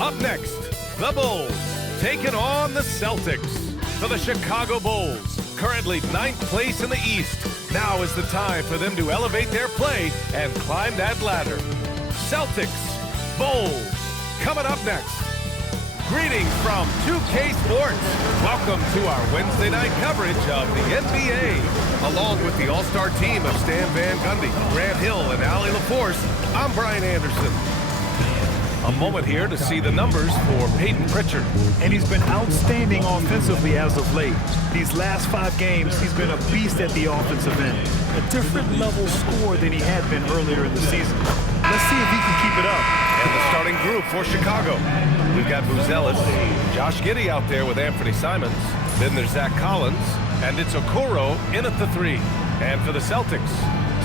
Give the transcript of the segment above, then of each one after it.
Up next, the Bulls taking on the Celtics. For the Chicago Bulls, currently 9th place in the East. Now is the time for them to elevate their play and climb that ladder. Celtics, Bulls, coming up next. Greetings from 2K Sports. Welcome to our Wednesday night coverage of the NBA. Along with the all-star team of Stan Van Gundy, Grant Hill, and Allie LaForce, I'm Brian Anderson. A moment here to see the numbers for Peyton Pritchard. And he's been outstanding offensively as of late. These last 5 games, he's been a beast at the offensive end. A different level score than he had been earlier in the season. Let's see if he can keep it up. And the starting group for Chicago. We've got Buzelis, Josh Giddey out there with Anthony Simons. Then there's Zach Collins, and it's Okoro in at the 3. And for the Celtics,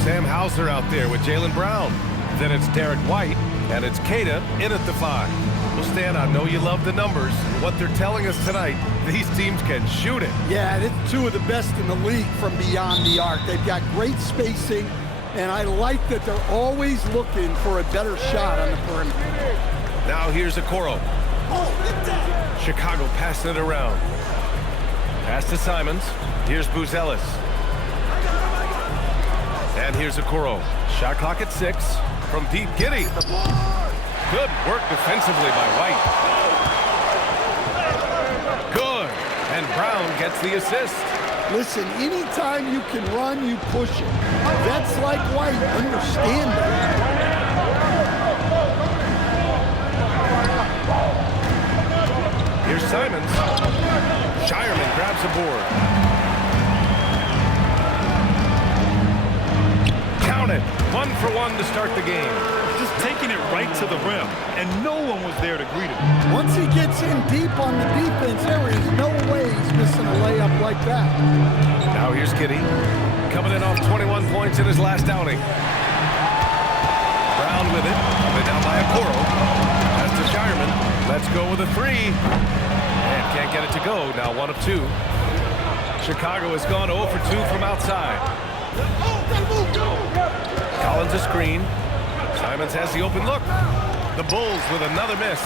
Sam Hauser out there with Jaylen Brown. Then it's Derek White, and it's Queta in at the 5. Well, Stan, I know you love the numbers. What they're telling us tonight, these teams can shoot it. Yeah, it's 2 of the best in the league from beyond the arc. They've got great spacing, and I like that they're always looking for a better shot on the perimeter. Now here's Okoro. Chicago passing it around. Pass to Simons. Here's Buzelis. And here's Okoro. Shot clock at 6. From deep, Giddey. Good work defensively by White. Good. And Brown gets the assist. Listen, anytime you can run, you push it. Vets like White understand that. Here's Simons. Shireman grabs a board. Count it. 1 for 1 to start the game. Just taking it right to the rim, and no one was there to greet him. Once he gets in deep on the defense, there is no way he's missing a layup like that. Now here's Giddey. Coming in off 21 points in his last outing. Brown with it. Coming down by Okoro. That's to Shireman. Let's go with a 3. And can't get it to go. Now 1 of 2. Chicago has gone 0 for 2 from outside. Collins a screen. Simons has the open look. The Bulls with another miss.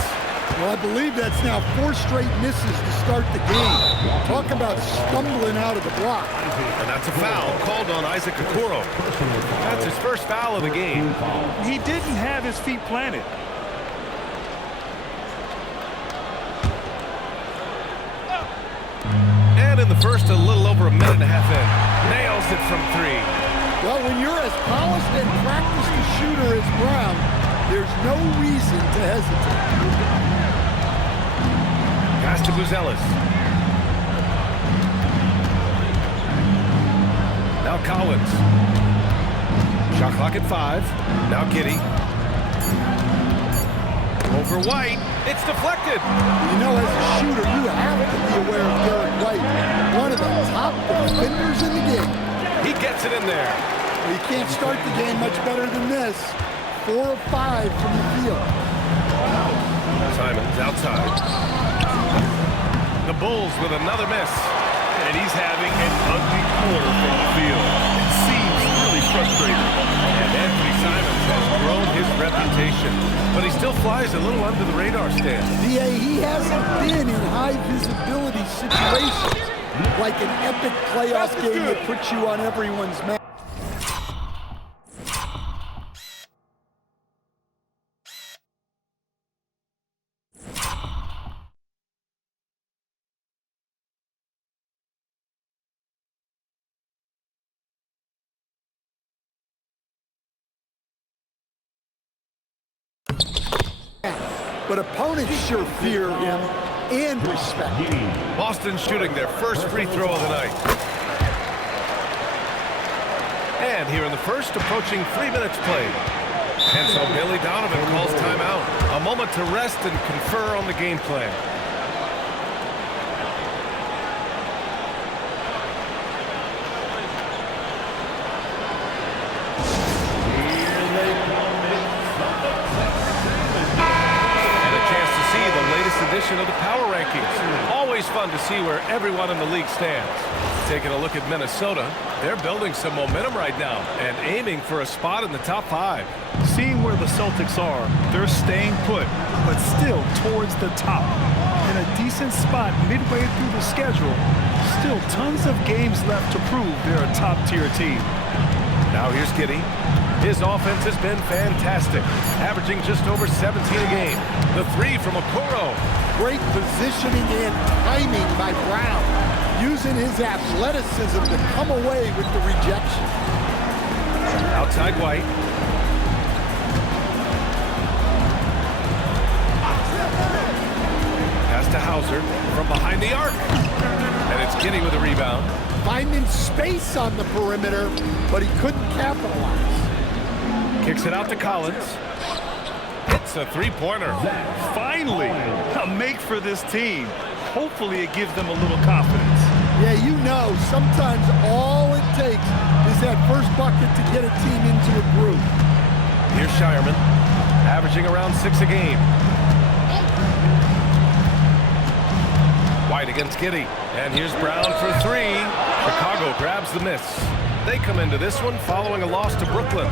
Well, I believe that's now 4 straight misses to start the game. Talk about stumbling out of the block. And that's a foul called on Isaac Okoro. That's his first foul of the game. He didn't have his feet planted. And in the first, a little over a minute and a half in. Nails it from 3. Well, when you're as polished and practiced a shooter as Brown, there's no reason to hesitate. Pass to Buzelis. Now Collins. Shot clock at 5. Now Giddey. Over White. It's deflected. You know, as a shooter, you have to be aware of Derek White, one of the top defenders in the game. He gets it in there. Well, you can't start the game much better than this. 4 of 5 from the field. Simons outside. The Bulls with another miss. And he's having an ugly quarter from the field. It seems really frustrating. And Anthony Simons has grown his reputation. But he still flies a little under the radar, Stan. DA, he hasn't been in high visibility situations. Like an epic playoff game that puts you on everyone's map. But opponents sure fear him and respect him. Boston shooting their first free throw of the night. And here in the first, approaching 3 minutes played. And so Billy Donovan calls timeout. A moment to rest and confer on the game plan. Edition of the Power Rankings. Always fun to see where everyone in the league stands. Taking a look at Minnesota, they're building some momentum right now and aiming for a spot in the top 5. Seeing where the Celtics are, they're staying put, but still towards the top. In a decent spot midway through the schedule, still tons of games left to prove they're a top-tier team. Now here's Giddey. His offense has been fantastic, averaging just over 17 a game. The 3 from Okoro. Great positioning and timing by Brown, using his athleticism to come away with the rejection. Outside White. Pass to Hauser from behind the arc. And it's Giddey with a rebound. Finding space on the perimeter, but he couldn't capitalize. Kicks it out to Collins. It's a three-pointer. Finally, a make for this team. Hopefully it gives them a little confidence. Yeah, you know, sometimes all it takes is that first bucket to get a team into a groove. Here's Shireman, averaging around 6 a game. White against Giddey. And here's Brown for 3. Chicago grabs the miss. They come into this one following a loss to Brooklyn.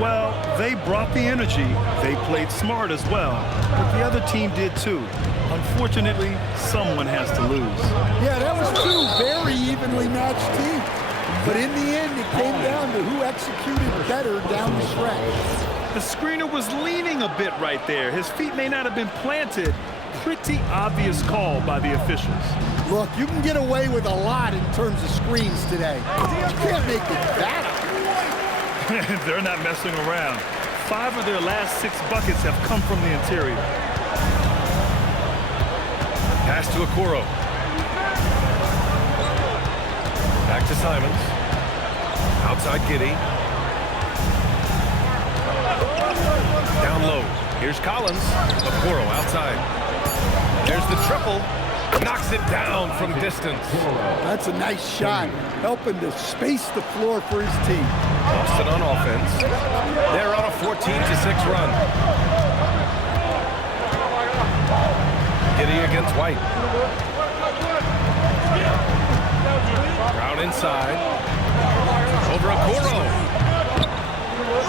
Well, they brought the energy. They played smart as well. But the other team did too. Unfortunately, someone has to lose. Yeah, that was 2 very evenly matched teams. But in the end, it came down to who executed better down the stretch. The screener was leaning a bit right there. His feet may not have been planted. Pretty obvious call by the officials. Look, you can get away with a lot in terms of screens today. You can't make it that. They're not messing around. 5 of their last 6 buckets have come from the interior. Pass to Okoro. Back to Simons. Outside Giddey. Down low. Here's Collins. Okoro outside. There's the triple. Knocks it down from distance. That's a nice shot, helping to space the floor for his team. Boston on offense. They're on a 14-6 run. Giddey against White. Brown inside. Over Okoro.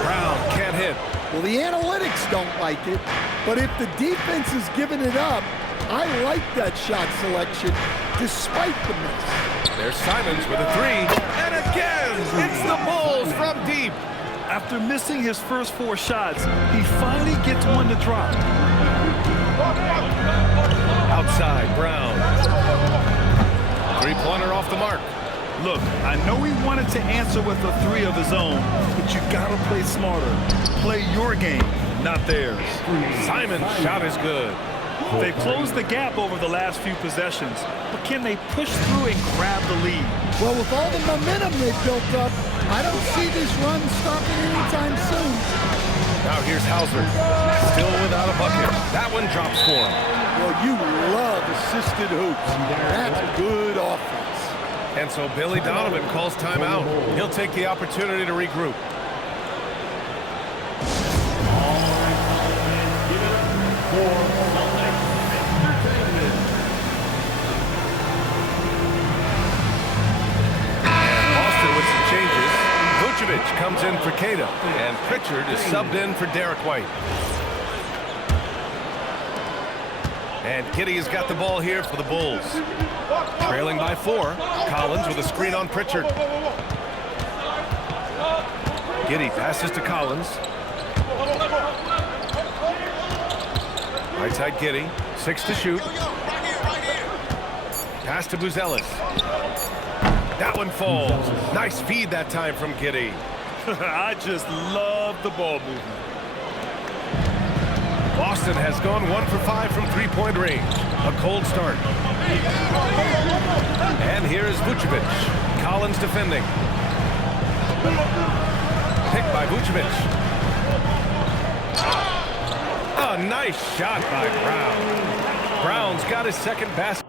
Brown can't hit. Well, the analytics don't like it, but if the defense is giving it up, I like that shot selection, despite the miss. There's Simons with a 3. And again, it's the Bulls from deep. After missing his first 4 shots, he finally gets one to drop. Outside, Brown. 3-pointer off the mark. Look, I know he wanted to answer with a 3 of his own, but you gotta play smarter. Play your game, not theirs. Simon's shot is good. They've closed the gap over the last few possessions, but can they push through and grab the lead? Well, with all the momentum they've built up, I don't see this run stopping anytime soon. Now here's Hauser, still without a bucket. That one drops for him. Well, you love assisted hoops. That's good offense. And so Billy Donovan calls timeout. He'll take the opportunity to regroup. Vucevic comes in for Queta, and Pritchard is subbed in for Derek White. And Giddey has got the ball here for the Bulls. Trailing by 4. Collins with a screen on Pritchard. Giddey passes to Collins. Right side Giddey. 6 to shoot. Pass to Buzelis. That one falls. Nice feed that time from Giddey. I just love the ball movement. Boston has gone 1 for 5 from three-point range. A cold start. And here is Vucevic. Collins defending. Picked by Vucevic. A nice shot by Brown. Brown's got his second basket.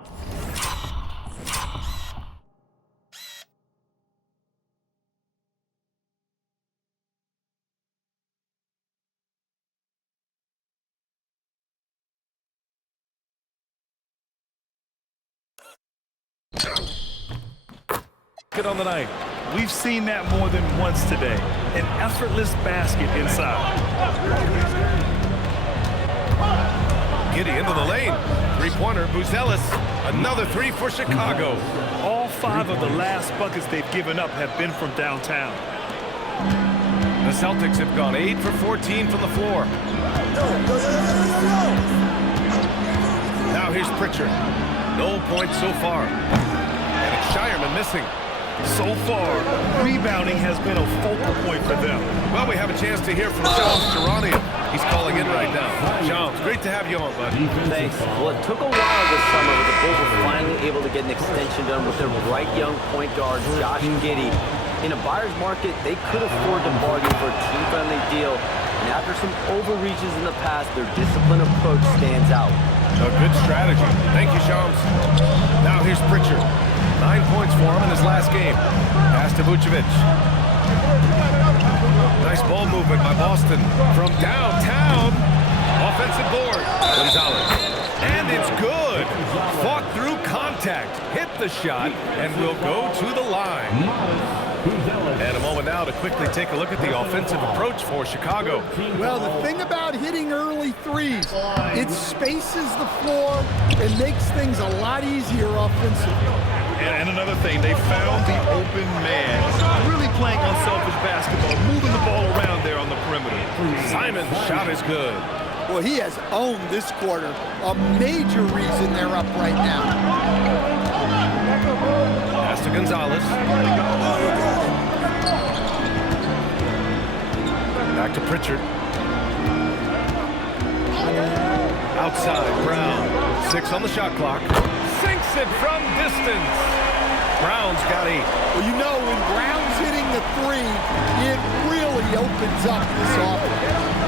bucket on the night. We've seen that more than once today. An effortless basket inside. Giddey into the lane. Three-pointer, Buzelis. Another three for Chicago. All 5 of the last buckets they've given up have been from downtown. The Celtics have gone 8 for 14 from the floor. Now here's Pritchard. No points so far. And it's Shireman missing. So far, rebounding has been a focal point for them. Well, we have a chance to hear from Shams Charania. He's calling in right now. Shams, great to have you on, bud. Thanks. Well, it took a while this summer, but the Bulls were finally able to get an extension done with their bright young point guard, Josh Giddey. In a buyer's market, they could afford to bargain for a team-friendly deal. And after some overreaches in the past, their disciplined approach stands out. A good strategy. Thank you, Shams. Now here's Pritchard. 9 points for him in his last game. Pass to Vucevic. Nice ball movement by Boston from downtown. Offensive board. Gonzalez. And it's good. Fought through contact. Hit the shot and will go to the line. And a moment now to quickly take a look at the offensive approach for Chicago. Well, the thing about hitting early threes, it spaces the floor and makes things a lot easier offensively. And another thing, they found the open man. Really playing unselfish basketball, moving the ball around there on the perimeter. Simon's shot is good. Well, he has owned this quarter. A major reason they're up right now. Pass to Gonzalez. Back to Pritchard. Outside, Brown. 6 on the shot clock. Sinks it from distance. Brown's got 8. Well, you know, when Brown's hitting the 3, it really opens up this offense.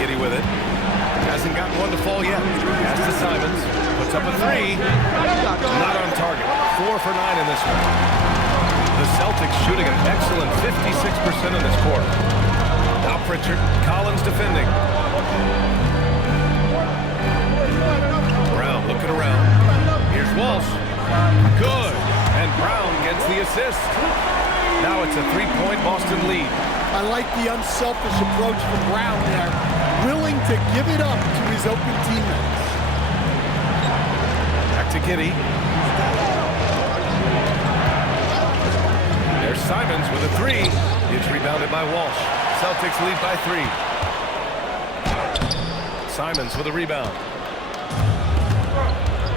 Giddey with it. Hasn't gotten one to fall yet. Pass to Simons. Puts up a 3. Not on target. 4 for 9 in this one. The Celtics shooting an excellent 56% in this quarter. Now Pritchard. Collins defending. Brown looking around. Here's Walsh. Good. And Brown gets the assist. Now it's a 3-point Boston lead. I like the unselfish approach from Brown there. Willing to give it up to his open teammates. Back to Giddey. There's Simons with a 3. It's rebounded by Walsh. Celtics lead by 3. Simons with a rebound.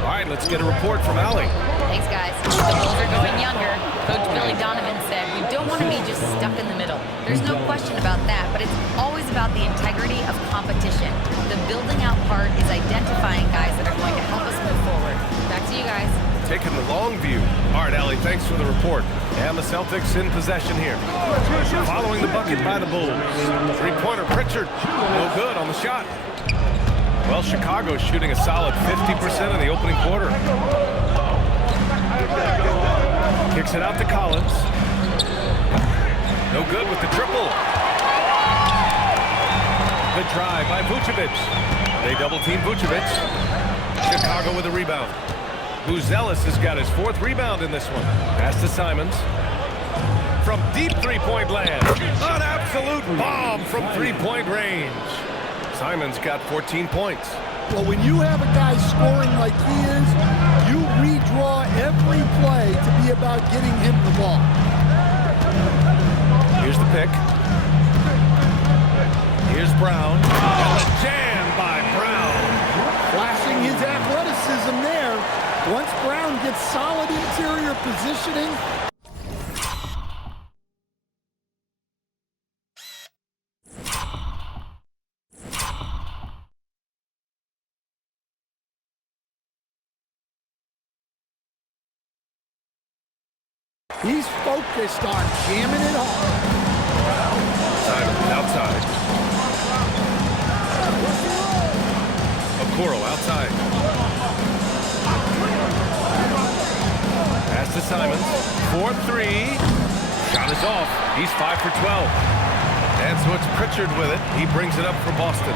All right, let's get a report from Allie. Thanks, guys. The Bulls are going younger. Coach Billy Donovan said, we don't want to be just stuck in the middle. There's no question about that, but it's always about the integrity of competition. The building out part is identifying guys that are going to help us move forward. Back to you guys. Taking the long view. All right, Allie, thanks for the report. And the Celtics in possession here. Following the bucket by the Bulls. Three-pointer, Pritchard. No good on the shot. Well, Chicago's shooting a solid 50% in the opening quarter. Kicks it out to Collins. No good with the triple. Good drive by Vucevic. They double-team Vucevic. Chicago with a rebound. Buzelis has got his 4th rebound in this one. Pass to Simons. From deep three-point land. An absolute bomb from three-point range. Simons got 14 points. Well, when you have a guy scoring like he is, you redraw every play to be about getting him the ball. Here's the pick. Here's Brown. And the jam by Brown. Flashing his athleticism there. Once Brown gets solid interior positioning, he's focused on jamming it home. Simons outside. Okoro outside. Pass to Simons. 4-3. Shot is off. He's 5 for 12. And so it's Pritchard with it. He brings it up for Boston.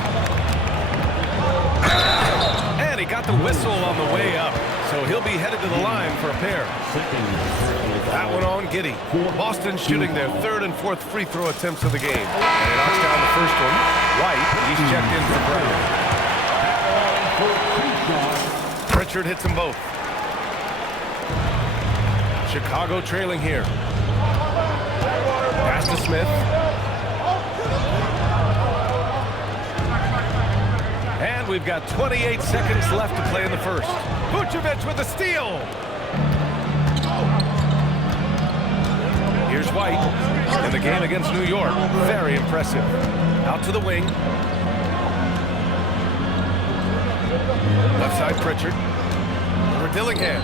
And he got got the whistle on the way up, so he'll be headed to the line for a pair. That one on Giddey. Boston shooting their third and fourth free throw attempts of the game. And he knocks down the first one. White, he's checked in for Brown. Pritchard hits them both. Chicago trailing here. Pass to Smith. And we've got 28 seconds left to play in the first. Vucevic with a steal. Here's White in the game against New York. Very impressive. Out to the wing. Left side Pritchard. Over Dillingham.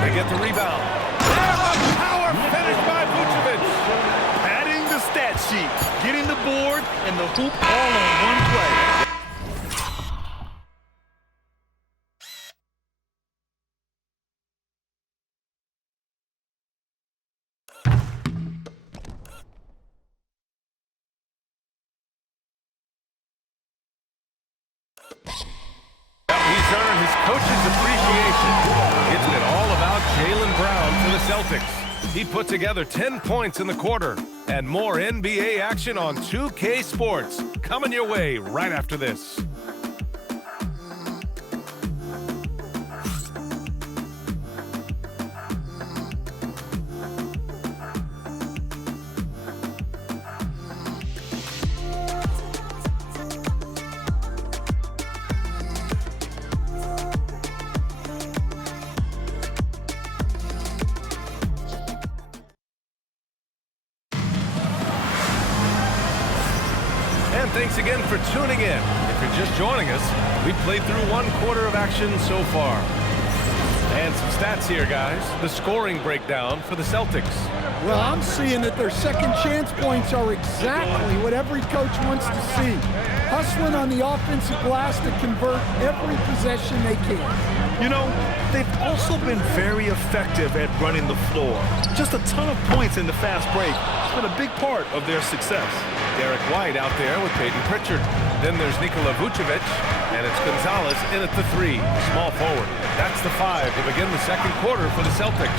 They get the rebound. And a power finish by Vucevic. Adding the stat sheet, getting the board and the hoop all on one play. He's earned his coach's appreciation. It's been all about Jaylen Brown for the Celtics. He put together 10 points in the quarter. And more NBA action on 2K Sports. Coming your way right after this. And thanks again for tuning in. If you're just joining us, we've played through one quarter of action so far. And some stats here, guys. The scoring breakdown for the Celtics. Well, I'm seeing that their second chance points are exactly what every coach wants to see. Hustling on the offensive glass to convert every possession they can. You know, they've also been very effective at running the floor. Just a ton of points in the fast break. It's been a big part of their success. Derek White out there with Peyton Pritchard. Then there's Nikola Vucevic, and it's Gonzalez in at the 3, small forward. That's the 5 to begin the second quarter for the Celtics.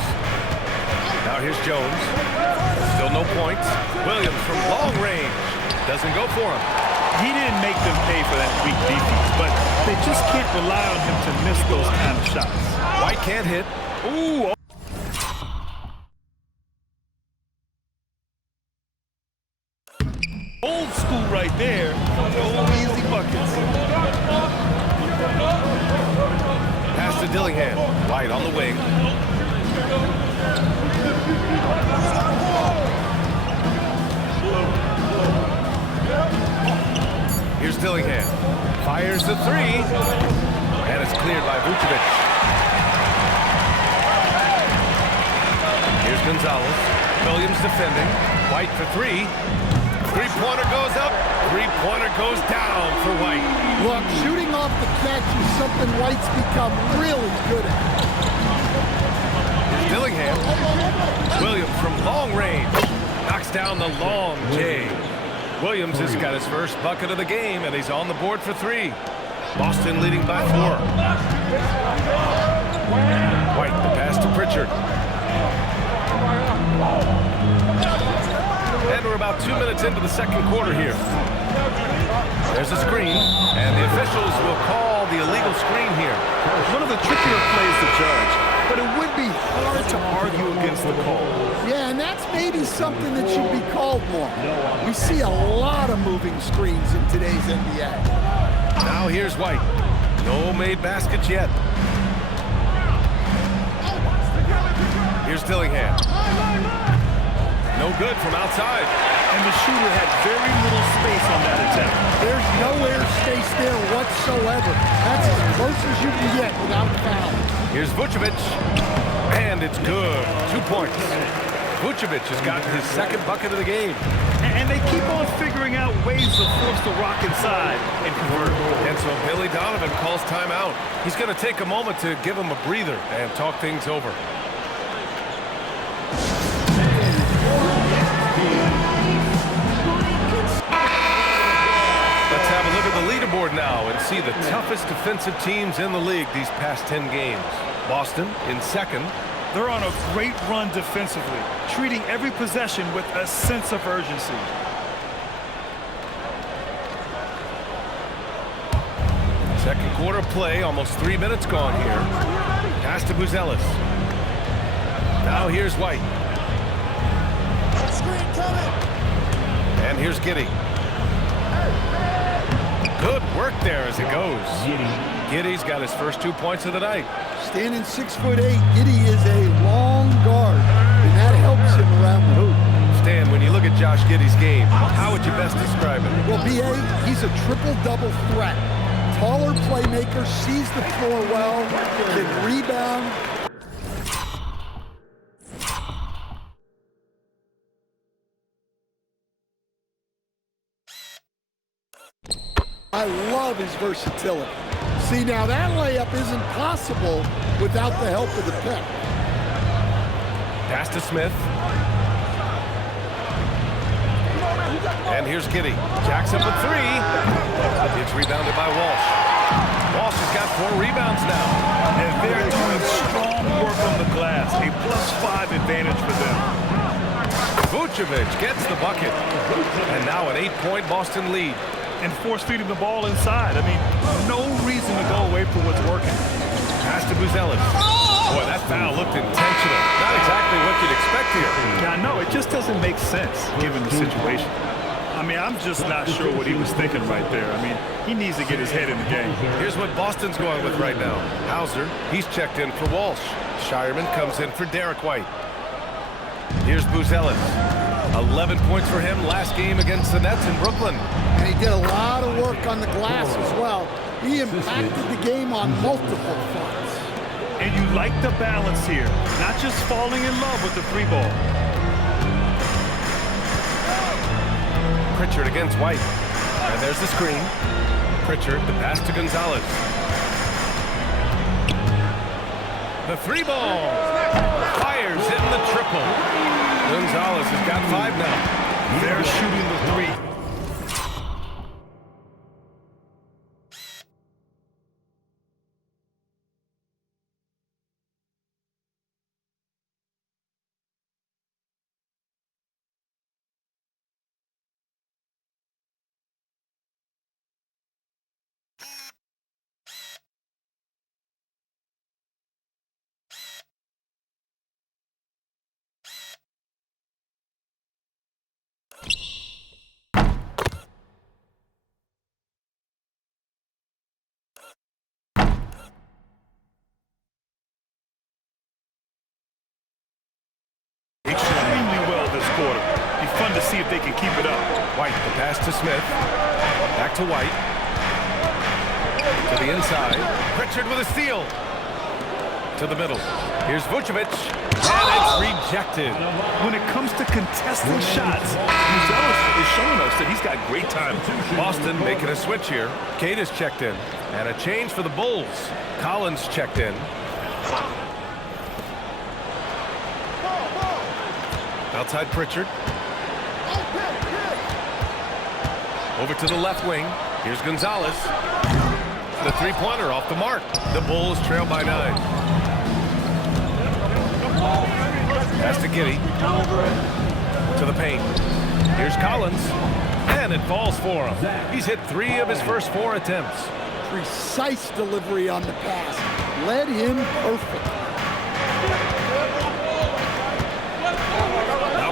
Now here's Jones. Still no points. Williams from long range. Doesn't go for him. He didn't make them pay for that weak defense, but they just can't rely on him to miss those kind of shots. White can't hit. Ooh. Old school right there. No easy buckets. Pass to Dillingham. White on the wing. Here's Dillingham. Fires the 3. And it's cleared by Vucevic. Here's Gonzalez. Williams defending. White for 3. Three-pointer goes up. Three-pointer goes down for White. Look, shooting off the catch is something White's become really good at. Here's Dillingham. Williams from long range. Knocks down the long J. Williams has got his first bucket of the game, and he's on the board for 3. Boston leading by 4. White, the pass to Pritchard. And we're about 2 minutes into the second quarter here. There's a screen, and the officials will call the illegal screen here. One of the trickier plays to judge, but it would be hard to argue against the call. Yeah, and that's maybe something that should be called more. We see a lot of moving screens in today's NBA. Now here's White. No made baskets yet. Here's Dillingham. No good from outside. And the shooter had very little space on that attempt. There's no air space there whatsoever. That's as close as you can get without foul. Here's Vucevic. And it's good. 2 points. Vucevic has gotten his second bucket of the game. And they keep on figuring out ways to force the rock inside and convert. And so Billy Donovan calls timeout. He's going to take a moment to give him a breather and talk things over. Let's have a look at the leaderboard now. In see the toughest defensive teams in the league these past 10 games. Boston in second. They're on a great run defensively, treating every possession with a sense of urgency. Second quarter play, almost 3 minutes gone here. Pass to Buzelis. Now here's White. And here's Giddey. Good work there as it goes. Giddey's got his first 2 points of the night. Standing 6'8", Giddey is a long guard, and that helps him around the hoop. Stan, when you look at Josh Giddey's game, how would you best describe it? Well, B.A., he's a triple-double threat. Taller playmaker, sees the floor well, can rebound. I love his versatility. See, now that layup isn't possible without the help of the pick. Pass to Smith. And here's Giddey. Jacks up a three. It's rebounded by Walsh. Walsh has got 4 rebounds now. And they're doing strong work on the glass. A +5 advantage for them. Vucevic gets the bucket. And now an 8-point Boston lead. And force-feeding the ball inside. I mean, no reason to go away from what's working. Pass to Buzelis. Boy, that foul looked intentional. Not exactly what you'd expect here. Yeah, no, it just doesn't make sense given the situation. I mean, I'm just not sure what he was thinking right there. I mean, he needs to get his head in the game. Here's what Boston's going with right now. Hauser, he's checked in for Walsh. Shireman comes in for Derek White. Here's Buzelis. 11 points for him last game against the Nets in Brooklyn. And he did a lot of work on the glass as well. He impacted the game on multiple fronts. And you like the balance here, not just falling in love with the free ball. Pritchard against White. And there's the screen. Pritchard, the pass to Gonzalez. The 3 ball. Fires in the triple. Gonzalez has got 5 now. They're shooting the 3. Extremely well this quarter. Be fun to see if they can keep it up. White, the pass to Smith. Back to White. To the inside. Pritchard with a steal. To the middle. Here's Vucevic. And it's rejected. When it comes to contesting shots, Buzelis is showing us that he's got great time. Boston making a switch here. Cade is checked in. And a change for the Bulls. Collins checked in. Outside Pritchard. Over to the left wing. Here's Gonzalez. The 3-pointer off the mark. The Bulls trail by 9. Pass to Giddey. To the paint. Here's Collins. And it falls for him. He's hit 3 of his first 4 attempts. Precise delivery on the pass. Led him perfect.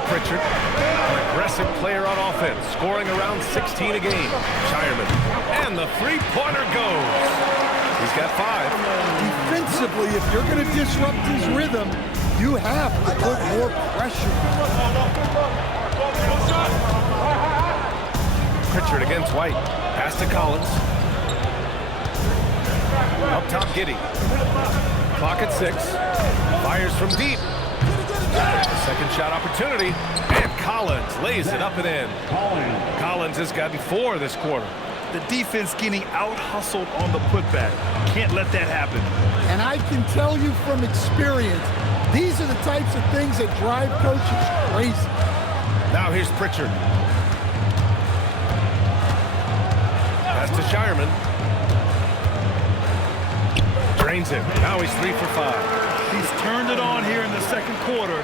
Pritchard, an aggressive player on offense, scoring around 16 a game. Shireman, and the 3-pointer goes. He's got 5. Defensively, if you're going to disrupt his rhythm, you have to put more pressure. Pritchard against White. Pass to Collins. Up top, Giddey. Clock at 6. Fires from deep. Second shot opportunity, and Collins lays it up and in. Collins has gotten 4 this quarter. The defense getting out-hustled on the putback. Can't let that happen. And I can tell you from experience, these are the types of things that drive coaches crazy. Now here's Pritchard. Pass to Shireman. Drains it. Now he's 3 for 5. He's turned it on here in the second quarter.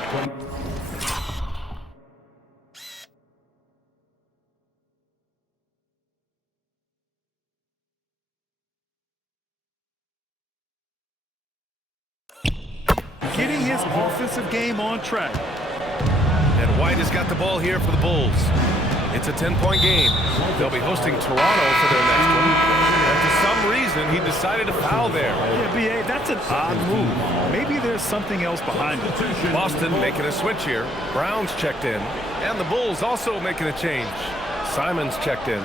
Getting his offensive game on track. And White has got the ball here for the Bulls. It's a 10-point game. They'll be hosting Toronto for their next one. And for some reason, he decided to foul there. Yeah, B.A., that's an odd move. Maybe there's something else behind it. Boston making a switch here. Brown's checked in. And the Bulls also making a change. Simons checked in.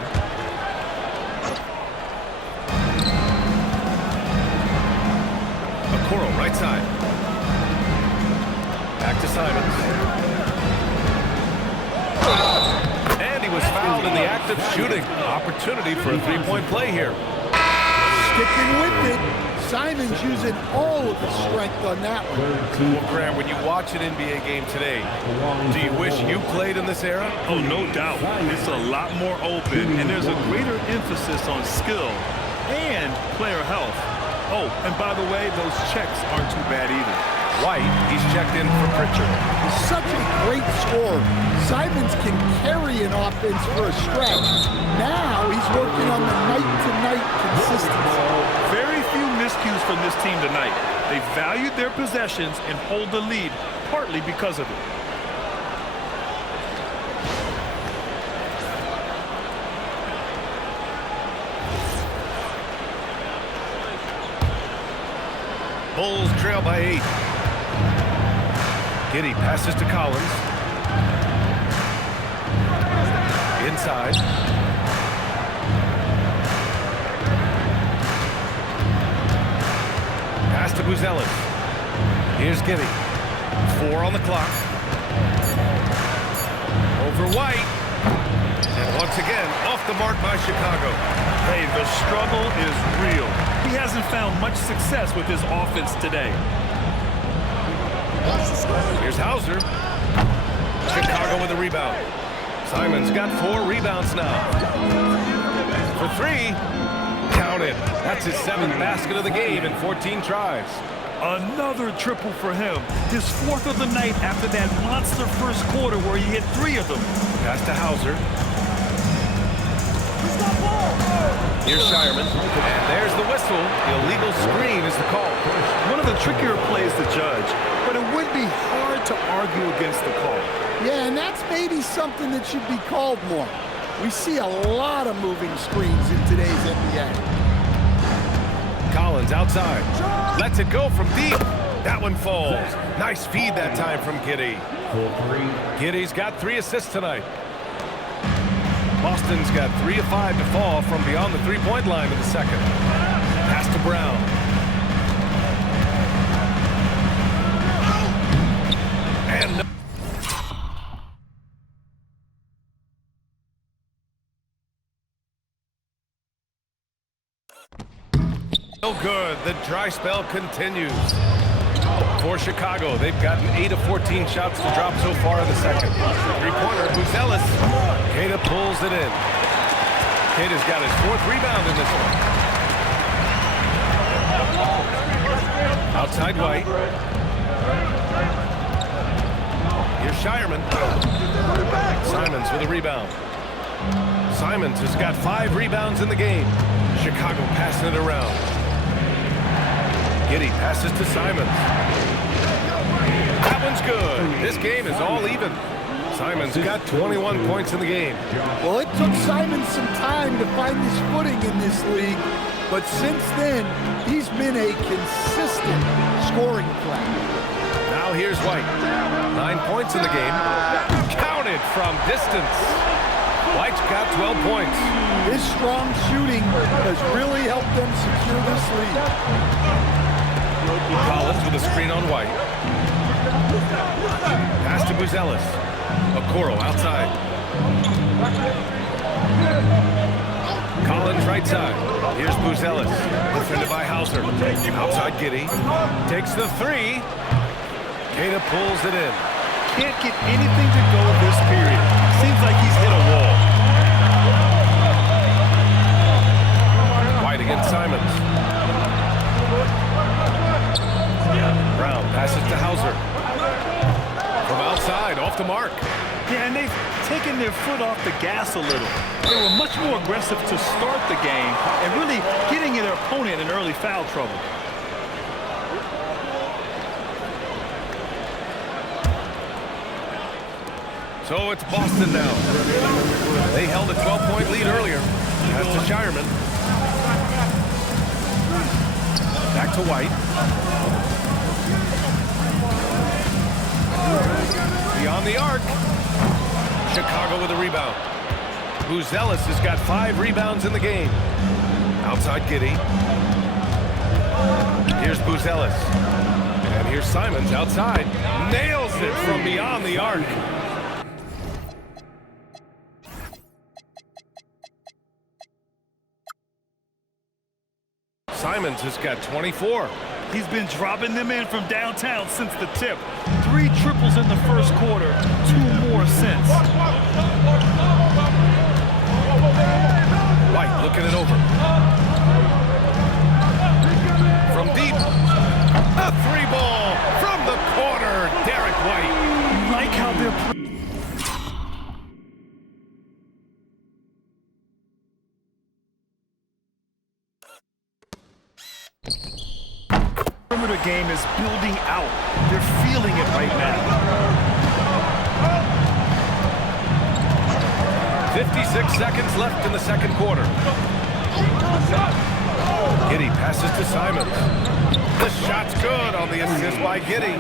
Okoro, right side. Back to Simons. And he was fouled in the act of shooting. Opportunity for a three-point play here. Sticking with it. Simons using all of his strength on that one. Well, Graham, when you watch an NBA game today, do you wish you played in this era? Oh, no doubt. It's a lot more open, and there's a greater emphasis on skill and player health. Oh, and by the way, those checks aren't too bad either. White, he's checked in for Pritchard. He's such a great scorer. Simons can carry an offense for a stretch. Now he's working on the night-to-night consistency. Very few miscues from this team tonight. They valued their possessions and hold the lead, partly because of it. Bulls trail by 8. Giddey passes to Collins. Inside. Pass to Buzelis. Here's Giddey. 4 on the clock. Over White. And once again, off the mark by Chicago. Hey, the struggle is real. He hasn't found much success with his offense today. Here's Hauser. Chicago with a rebound. Simons got 4 rebounds now. For 3. Counted. That's his 7th basket of the game in 14 tries. Another triple for him. His 4th of the night after that monster first quarter where he hit 3 of them. Pass to Hauser. Here's Shireman. And there's the whistle. The illegal screen is the call. One of the trickier plays to judge, but it would be hard to argue against the call. Yeah, and that's maybe something that should be called more. We see a lot of moving screens in today's NBA. Collins outside. Lets it go from deep. That one falls. Nice feed that time from Giddey. Giddey's got 3 assists tonight. Boston's got 3 of 5 to fall from beyond the three-point line in the second. Pass to Brown. And no good. The dry spell continues. For Chicago, they've gotten 8 of 14 shots to drop so far in the second. Three-pointer, Buzelis. Queta pulls it in. Queta's got his 4th rebound in this one. Outside White. Here's Shireman. Simons with a rebound. Simons has got 5 rebounds in the game. Chicago passing it around. Giddey passes to Simons. That one's good. This game is all even. Simons got 21 points in the game. Well, it took Simons some time to find his footing in this league, but since then, he's been a consistent scoring threat. Now here's White. 9 points in the game. Counted from distance. White's got 12 points. His strong shooting has really helped them secure this lead. Collins with a screen on White. Pass to Buzelis. Okoro outside. Collins right side. Here's Buzelis. Defended by Hauser. Outside Giddey. Takes the 3. Queta pulls it in. Can't get anything to go this period. Seems like he's hit a wall. White against Simons. Hauser. From outside, off the mark. Yeah, and they've taken their foot off the gas a little. They were much more aggressive to start the game and really getting their opponent in early foul trouble. So it's Boston now. They held a 12-point lead earlier. Pass to Shireman. Back to White. Beyond the arc. Chicago with a rebound. Buzelis has got 5 rebounds in the game. Outside Giddey. Here's Buzelis. And here's Simons outside. Nails it from beyond the arc. Simons has got 24. He's been dropping them in from downtown since the tip. 3 triples in the first quarter, 2 more since. White looking it over. From deep. A 3-ball from the corner. Derek White. You like how they're... perimeter game is building out. They're feeling it right now. 56 seconds left in the second quarter. Giddey passes to Simons. The shot's good on the assist by Giddey.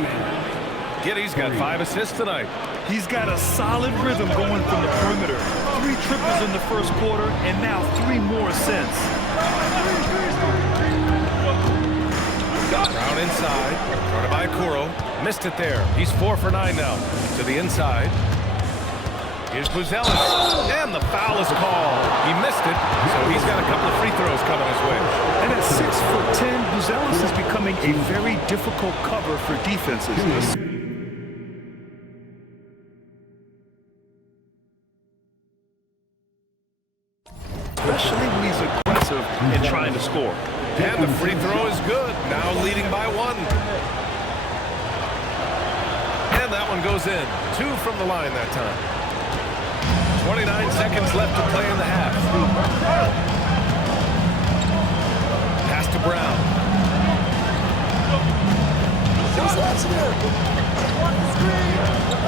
Giddey's got 5 assists tonight. He's got a solid rhythm going from the perimeter. 3 triples in the first quarter, and now 3 more since. Brown inside, guarded by Kuro. Missed it there. He's 4 for 9 now. To the inside. Here's Buzelis, and the foul is called. He missed it, so he's got a couple of free throws coming his way. And at 6'10", Buzelis is becoming a very difficult cover for defenses. Especially when he's aggressive and trying to score. And the free throw is good, now leading by 1. And that one goes in. 2 from the line that time. 29 seconds left to play in the half. Pass to Brown.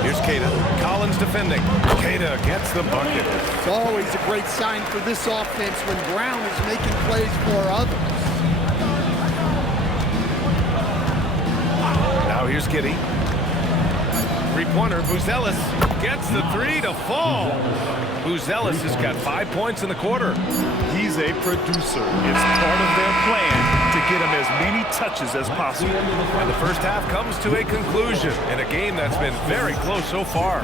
Here's Queta. Collins defending. Queta gets the bucket. It's always a great sign for this offense when Brown is making plays for others. Now here's Giddey. 3-pointer. Buzelis gets the 3 to fall. Buzelis has got 5 points in the quarter. He's a producer. It's part of their plan to get him as many touches as possible. And the first half comes to a conclusion in a game that's been very close so far.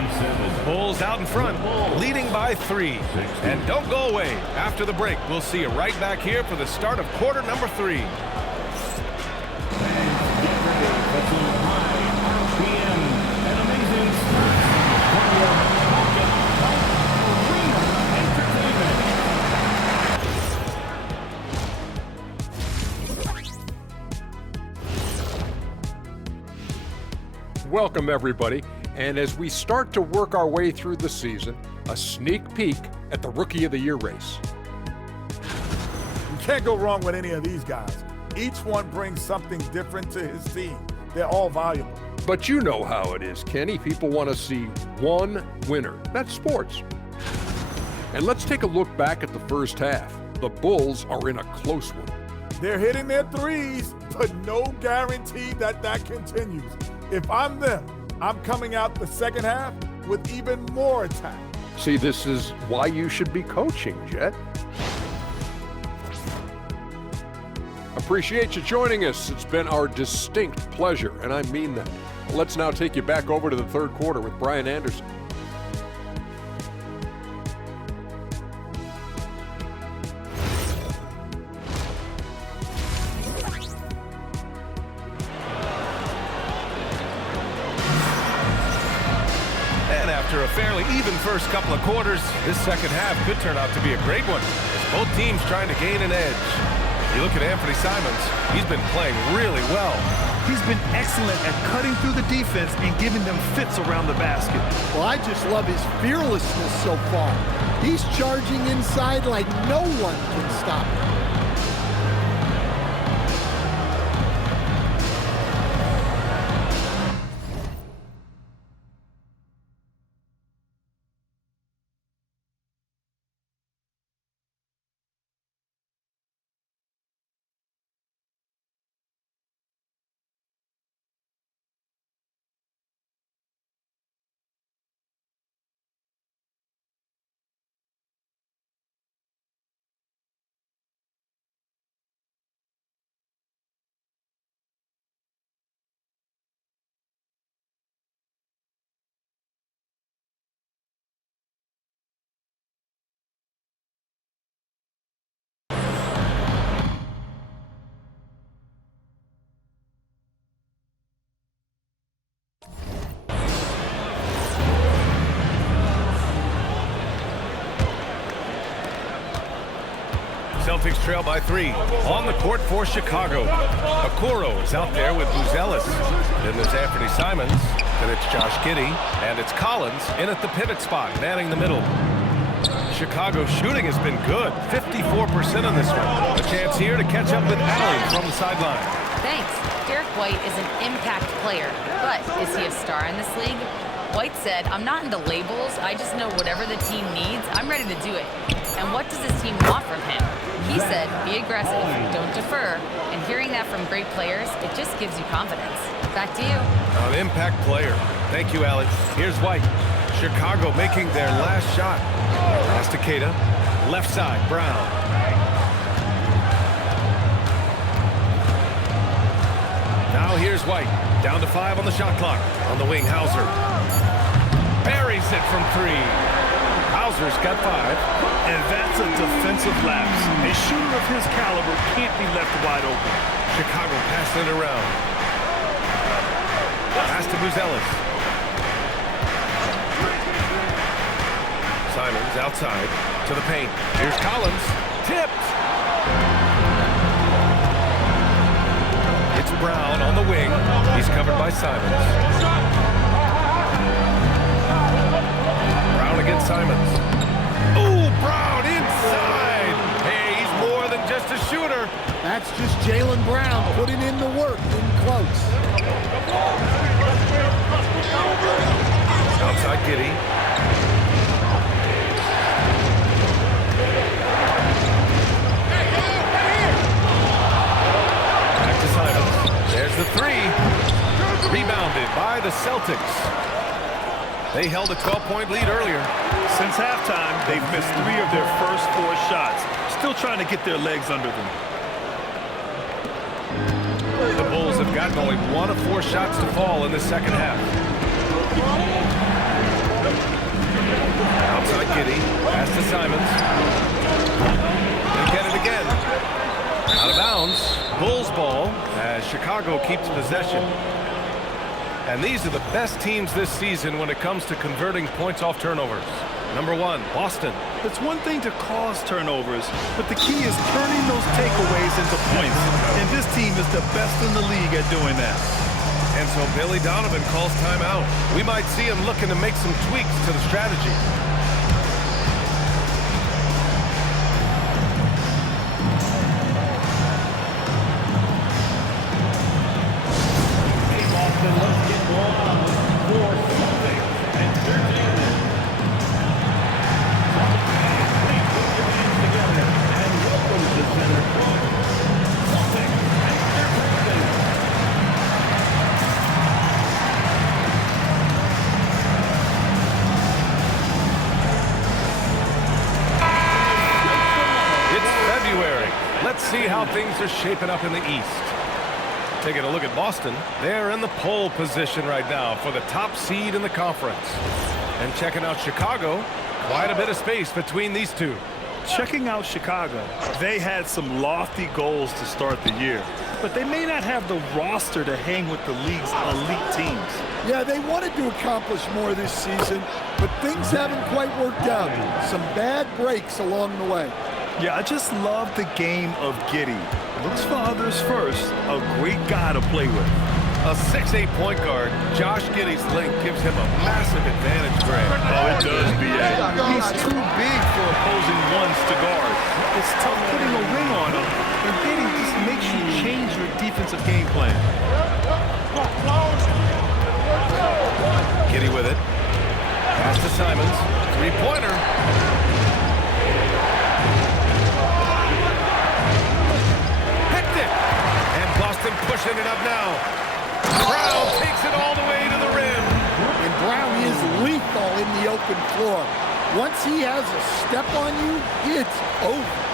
Bulls out in front, leading by 3. And don't go away. After the break, we'll see you right back here for the start of quarter number 3. Welcome, everybody. And as we start to work our way through the season, a sneak peek at the Rookie of the Year race. You can't go wrong with any of these guys. Each one brings something different to his team. They're all valuable. But you know how it is, Kenny. People want to see one winner. That's sports. And let's take a look back at the first half. The Bulls are in a close one. They're hitting their threes, but no guarantee that that continues. If I'm them, I'm coming out the second half with even more attack. See, this is why you should be coaching, Jet. Appreciate you joining us. It's been our distinct pleasure, and I mean that. Let's now take you back over to the third quarter with Brian Anderson. After a fairly even first couple of quarters, this second half could turn out to be a great one, as both teams trying to gain an edge. You look at Anthony Simons, he's been playing really well. He's been excellent at cutting through the defense and giving them fits around the basket. Well, I just love his fearlessness so far. He's charging inside like no one can stop him. Celtics trail by 3. On the court for Chicago. Okoro is out there with Buzelis. Then there's Anthony Simons. Then it's Josh Giddey. And it's Collins in at the pivot spot, manning the middle. Chicago's shooting has been good. 54% on this one. A chance here to catch up with Allen from the sideline. Thanks. Derek White is an impact player, but is he a star in this league? White said, "I'm not into labels. I just know whatever the team needs, I'm ready to do it. And what does this team want from him?" He said, "Be aggressive, don't defer." And hearing that from great players, it just gives you confidence. Back to you. An impact player. Thank you, Alex. Here's White. Chicago making their last shot. Pass to Queta. Left side, Brown. Now here's White. Down to 5 on the shot clock. On the wing, Hauser. Buries it from 3. Hauser's got 5. And that's a defensive lapse. A shooter of his caliber can't be left wide open. Chicago passing it around. Pass to Buzelis. Simons outside to the paint. Here's Collins. Tipped. It's Brown on the wing. He's covered by Simons. Brown against Simons. Ooh, Brown inside. Hey, he's more than just a shooter. That's just Jaylen Brown putting in the work in close. Outside Giddey. Back to Simons. There's the 3. Rebounded by the Celtics. They held a 12-point lead earlier. Since halftime, they've missed 3 of their first 4 shots. Still trying to get their legs under them. The Bulls have gotten only 1 of 4 shots to fall in the second half. Outside Giddey. Pass to Simons. They get it again. Out of bounds. Bulls ball as Chicago keeps possession. And these are the best teams this season when it comes to converting points off turnovers. Number 1, Boston. It's one thing to cause turnovers, but the key is turning those takeaways into points. And this team is the best in the league at doing that. And so Billy Donovan calls timeout. We might see him looking to make some tweaks to the strategy. Let's see how things are shaping up in the East. Taking a look at Boston, they're in the pole position right now for the top seed in the conference. And checking out Chicago, quite a bit of space between these two. Checking out Chicago, they had some lofty goals to start the year, but they may not have the roster to hang with the league's elite teams. Yeah, they wanted to accomplish more this season, but things haven't quite worked out. Some bad breaks along the way. Yeah, I just love the game of Giddey. Looks for others first. A great guy to play with. A 6'8" point guard, Josh Giddey's length gives him a massive advantage, Greg. Oh, it does, B.A. He's too big for opposing ones to guard. It's tough putting a ring on him, and Giddey just makes you change your defensive game plan. Giddey with it. Pass to Simons. Three-pointer. Hectic. And Boston pushing it up now. Brown takes it all the way to the rim. And Brown is lethal in the open floor. Once he has a step on you, it's over.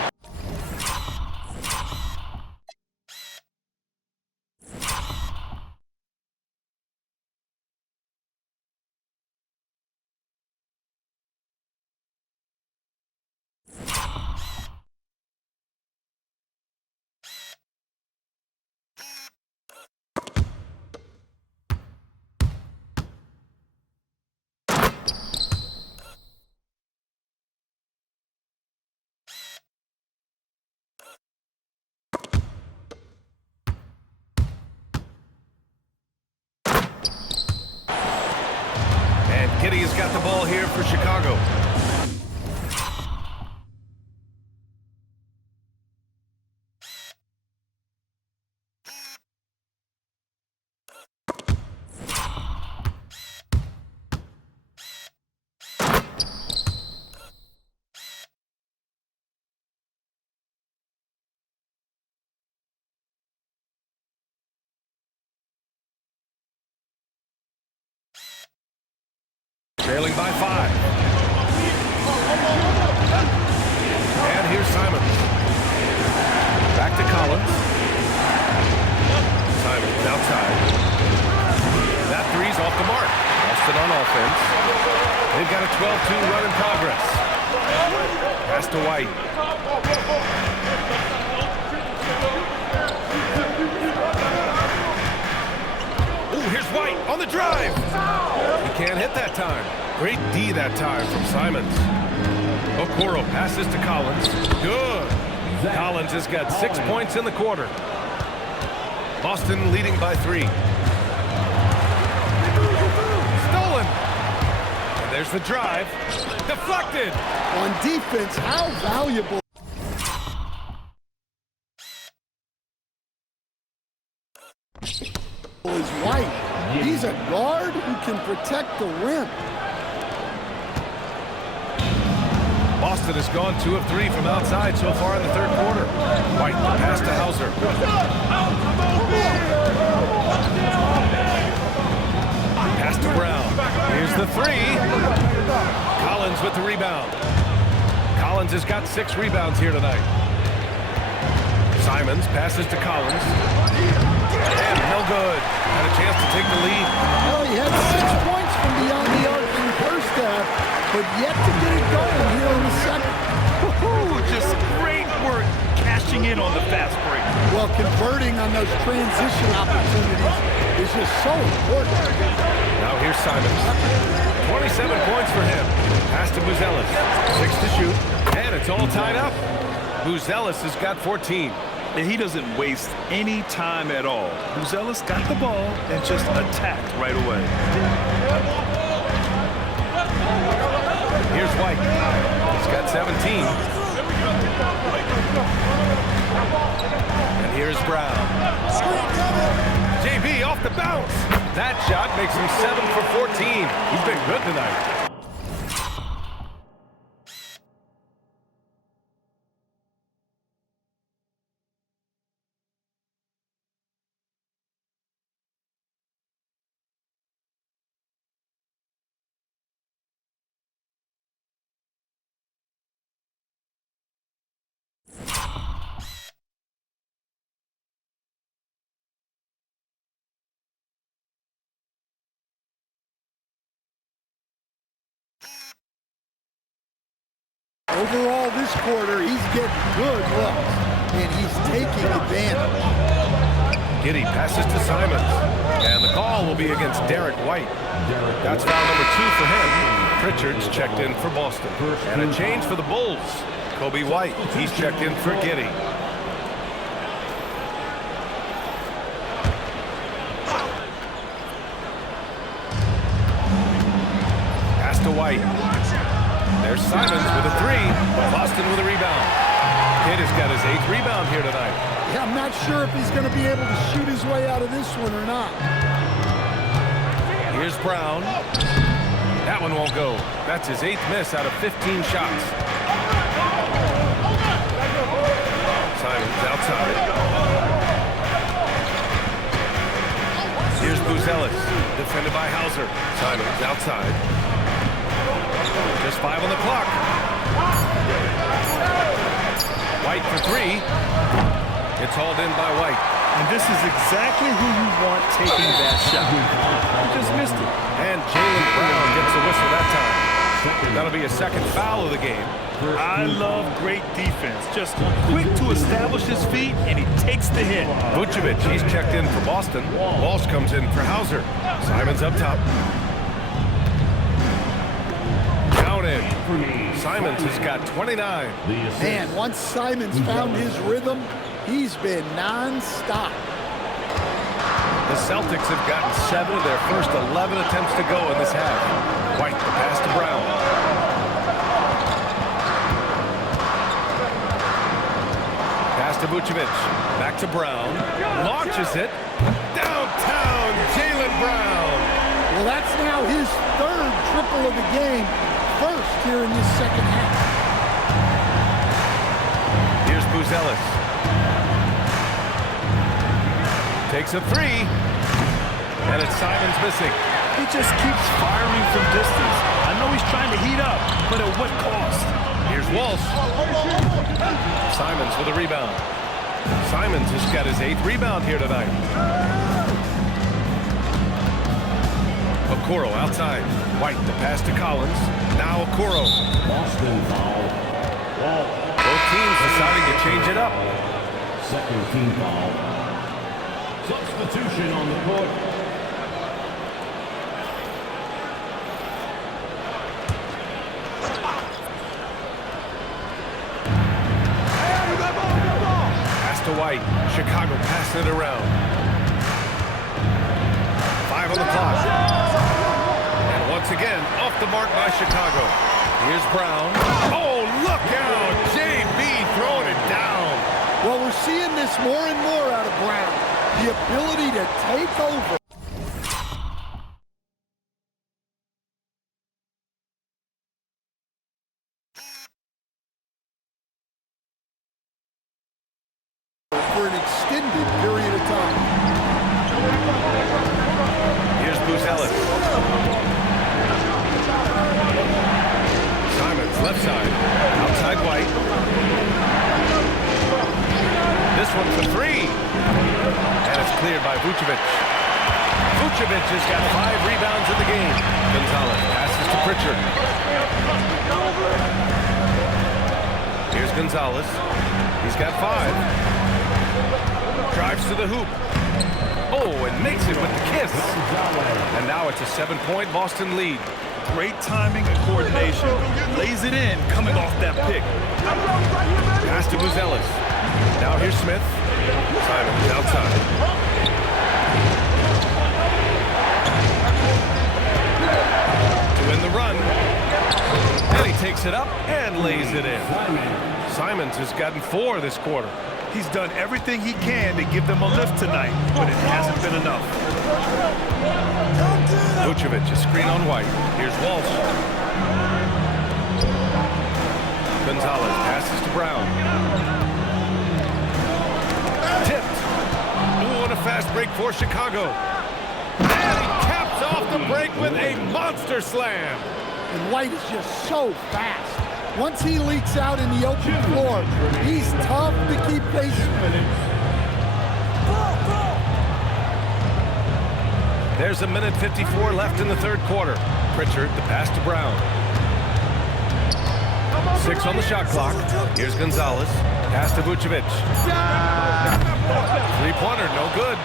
Giddey has got the ball here for Chicago. Trailing by 5. And here's Simons. Back to Collins. Simons outside. That three's off the mark. Boston on offense. They've got a 12-2 run in progress. Pass to White. Ooh, here's White on the drive. He can't hit that time. Great D that time from Simons. Okoro passes to Collins. Good. Collins has got 6 points in the quarter. Boston leading by 3. Stolen. And there's the drive. Deflected. On defense, how valuable is White? He's a guard who can protect the rim. Boston has gone 2 of 3 from outside so far in the third quarter. White, the pass to Hauser. Pass to Brown. Here's the 3. Collins with the rebound. Collins has got 6 rebounds here tonight. Simons passes to Collins. And no good. Had a chance to take the lead. Well, he had 6 points from beyond the arc in the first half, but yet to get it going here in the second. Just great work cashing in on the fast break. Well, converting on those transition opportunities is just so important. Now here's Simons. 27 points for him. Pass to Buzelis. 6 to shoot. And it's all tied up. Buzelis has got 14. And he doesn't waste any time at all. Buzelis got the ball and just attacked right away. Here's White. He's got 17. And here's Brown. JB off the bounce. That shot makes him 7 for 14. He's been good tonight. Overall, this quarter, he's getting good looks, and he's taking advantage. Giddey passes to Simons. And the call will be against Derek White. That's foul number 2 for him. Pritchard's checked in for Boston. And a change for the Bulls. Kobe White, he's checked in for Giddey. Pass to White. There's Simons with a three. Boston with a rebound. Kidd has got his 8th rebound here tonight. Yeah, I'm not sure if he's going to be able to shoot his way out of this one or not. Here's Brown. That one won't go. That's his 8th miss out of 15 shots. Simons outside. Here's Buzelis, defended by Hauser. Simons outside. Just 5 on the clock. White for 3. It's hauled in by White. And this is exactly who you want taking that shot. He just missed it. And Jaylen Brown gets a whistle that time. That'll be a 2nd foul of the game. I love great defense. Just quick to establish his feet, and he takes the hit. Vucevic, he's checked in for Boston. Walsh comes in for Hauser. Simons up top. Down in. Simons has got 29. Man, once Simons found his rhythm, he's been non-stop. The Celtics have gotten 7 of their first 11 attempts to go in this half. White, the pass to Brown. Pass to Vucevic. Back to Brown. Launches it. Downtown, Jaylen Brown. Well, that's now his 3rd triple of the game. First here in this 2nd half. Here's Buzelis. Takes a 3. And it's Simons missing. He just keeps firing from distance. I know he's trying to heat up, but at what cost? Here's Walsh. Simons with a rebound. Simons has got his 8th rebound here tonight. Okoro outside. White, the pass to Collins. Now Okoro. Boston foul. Both teams deciding to change it up. 2nd team foul. Substitution on the court. Pass to White. Chicago passing it around. 5 on the clock. And once again, off the mark by Chicago. Here's Brown. Oh, look out! JB throwing it down. Well, we're seeing this more and more out of Brown. The ability to take over. For an extended period of time. Here's Buzelis. Simons, left side. Outside White. This one for 3. And it's cleared by Vucevic. Vucevic has got 5 rebounds in the game. Gonzalez passes to Pritchard. Here's Gonzalez. He's got 5. Drives to the hoop. Oh, and makes it with the kiss. And now it's a 7-point Boston lead. Great timing and coordination. Lays it in coming off that pick. Pass to Buzelis. Now here's Smith. Simons outside. To win the run. And he takes it up and lays it in. Simons has gotten 4 this quarter. He's done everything he can to give them a lift tonight, but it hasn't been enough. Vucevic, a screen on White. Here's Walsh. Gonzalez passes to Brown. Tipped. Ooh, and a fast break for Chicago. And he caps off the break with a monster slam. And White is just so fast. Once he leaks out in the open floor, he's tough to keep pace with. There's 1:54 left in the 3rd quarter. Pritchard, the pass to Brown. 6 on the shot clock. Here's Gonzalez. Pass to Vucevic. 3-pointer, no good.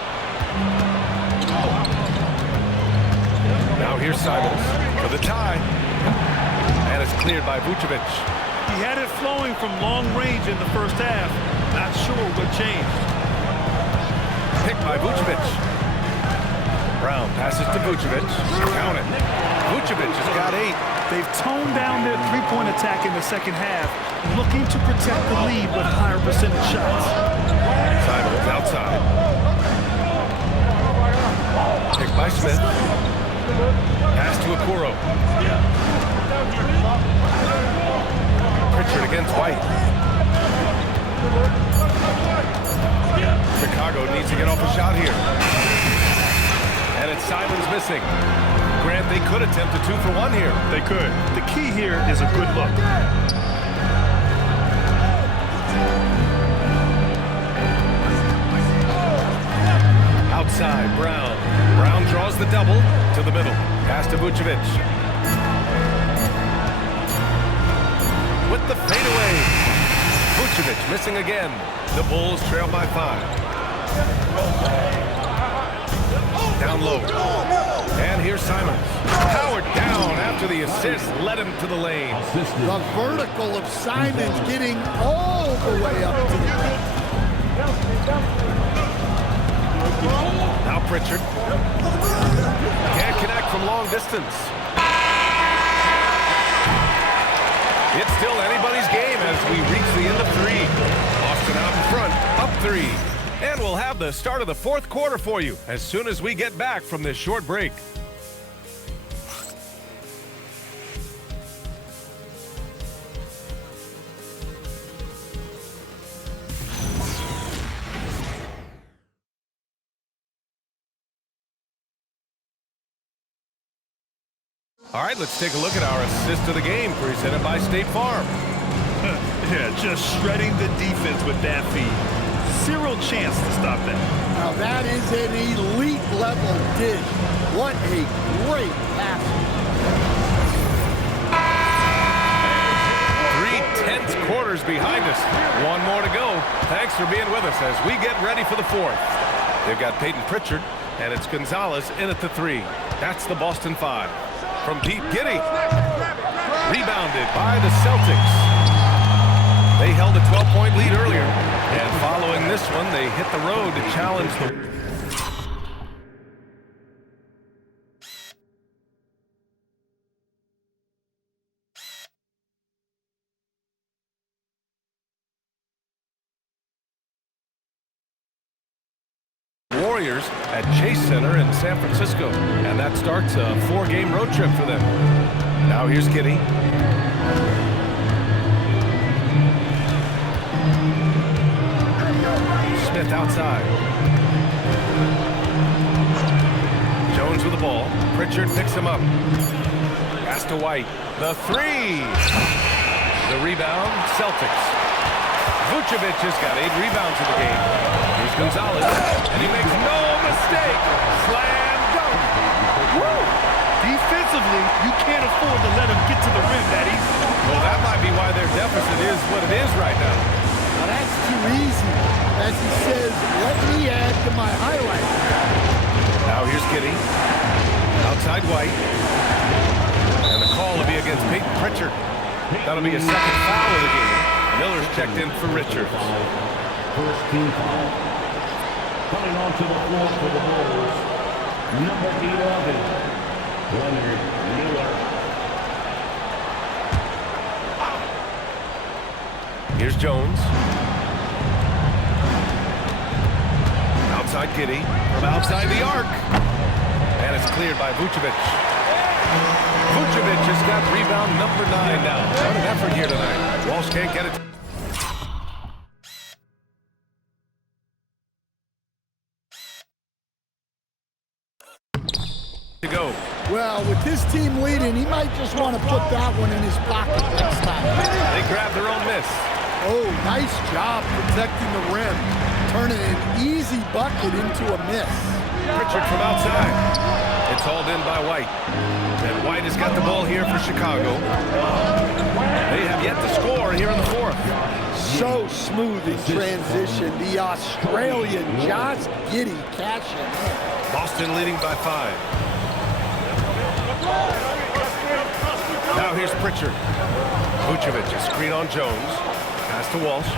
Now here's Simons for the tie. And it's cleared by Vucevic. He had it flowing from long range in the first half. Not sure what changed. Picked by Vucevic. Brown passes to Vucevic. Count it. Vucevic has got 8. They've toned down their three-point attack in the second half, looking to protect the lead with higher percentage shots. Simons outside. Picked by Smith. Pass to Okoro. Pritchard against White. Chicago needs to get off a shot here. And it's Simons missing. Grant, they could attempt a 2-for-1 here. They could. The key here is a good look. Outside, Brown. Brown draws the double to the middle. Pass to Vucevic. With the fadeaway. Vucevic missing again. The Bulls trail by 5. Down low. And here's Simons. Powered down after the assist led him to the lane. The vertical of Simons getting all the way up to the rim. Now Pritchard. Can't connect from long distance. It's still anybody's game as we reach the end of 3. Boston out in front, up 3. And we'll have the start of the 4th quarter for you as soon as we get back from this short break. All right, let's take a look at our assist of the game presented by State Farm. Yeah, just shredding the defense with that feed. Zero chance to stop that. Now that is an elite level dish. What a great pass. 3 tense quarters behind us. One more to go. Thanks for being with us as we get ready for the 4th. They've got Peyton Pritchard, and it's Gonzalez in at the 3. That's the Boston 5. From Pete Giddy. Rebounded by the Celtics. They held a 12-point lead earlier. And following this one, they hit the road to challenge the... Warriors at Chase Center in San Francisco, and that starts a 4-game road trip for them. Now here's Giddy. Smith outside. Jones with the ball. Pritchard picks him up. Pass to White. The 3. The rebound, Celtics. Vucevic has got 8 rebounds in the game. Here's Gonzalez, and he makes no mistake. Slam dunk. Woo! Defensively, you can't afford to let him get to the rim that easy. Well, that might be why their deficit is what it is right now. Now that's too easy. As he says, let me add to my highlight. Now here's Giddy. Outside White. And the call will be against Peyton Pritchard. That'll be a second foul of the game. Miller's checked in for Richards. First team foul. Coming onto the floor for the Bulls, number 11, Leonard Miller. Here's Jones. Outside Giddy. From outside the arc. And it's cleared by Vucevic. Vucevic has got rebound number 9 now. What an effort here tonight. Walsh can't get it. To go. Well, with this team leading, he might just want to put that one in his pocket next time. They grab their own miss. Oh, nice job protecting the rim. Turning an easy bucket into a miss. Pritchard from outside. It's hauled in by White. And White has got the ball here for Chicago. They have yet to score here in the 4th. So smooth in transition. The Australian Josh Giddey cashing in. Boston leading by 5. Now here's Pritchard. Vucevic, a screen on Jones. Pass to Walsh.